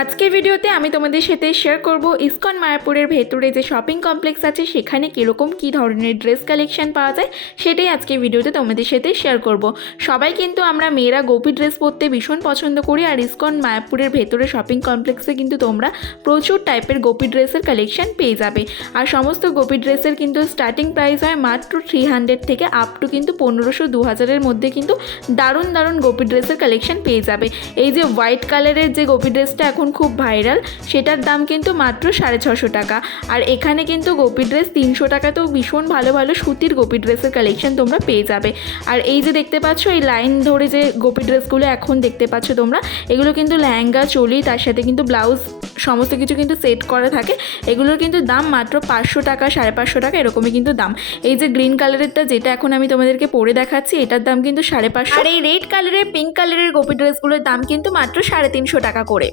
আজকের ভিডিওতে আমি তোমাদের সাথে শেয়ার করব ইসকন মায়াপুরের ভেতরে যে শপিং কমপ্লেক্স আছে, সেখানে কীরকম কী ধরনের ড্রেস কালেকশন পাওয়া যায়, সেটাই আজকে ভিডিওতে তোমাদের সাথে শেয়ার করব। সবাই কিন্তু আমরা মেয়েরা গোপী ড্রেস পরতে ভীষণ পছন্দ করি, আর ইসকন মায়াপুরের ভেতরে শপিং কমপ্লেক্সে কিন্তু তোমরা প্রচুর টাইপের গোপী ড্রেসের কালেকশন পেয়ে যাবে। আর সমস্ত গোপী ড্রেসের কিন্তু স্টার্টিং প্রাইস হয় মাত্র থ্রি হান্ড্রেড থেকে আপ টু কিন্তু পনেরোশো দু হাজারের মধ্যে কিন্তু দারুণ দারুণ গোপী ড্রেসের কালেকশন পেয়ে যাবে। এই যে হোয়াইট কালারের যে গোপী ড্রেসটা এখন খুব ভাইরাল, সেটার দাম কিন্তু মাত্র সাড়ে ছশো টাকা। আর এখানে কিন্তু গোপী ড্রেস তিনশো টাকাতেও ভীষণ ভালো ভালো সুতির গোপী ড্রেসের কালেকশন তোমরা পেয়ে যাবে। আর এই যে দেখতে পাচ্ছ, এই লাইন ধরে যে গোপী ড্রেসগুলো এখন দেখতে পাচ্ছ তোমরা, এগুলো কিন্তু লেহেঙ্গা চলি তার সাথে কিন্তু ব্লাউজ সমস্ত কিছু কিন্তু সেট করা থাকে। এগুলোর কিন্তু দাম মাত্র পাঁচশো টাকা, সাড়ে পাঁচশো টাকা, এরকমই কিন্তু দাম। এই যে গ্রিন কালারেরটা যেটা এখন আমি তোমাদেরকে পরে দেখাচ্ছি, এটার দাম কিন্তু সাড়ে পাঁচশো। আর এই রেড কালারের পিঙ্ক কালারের গোপী ড্রেসগুলোর দাম কিন্তু মাত্র সাড়ে তিনশো টাকা করে।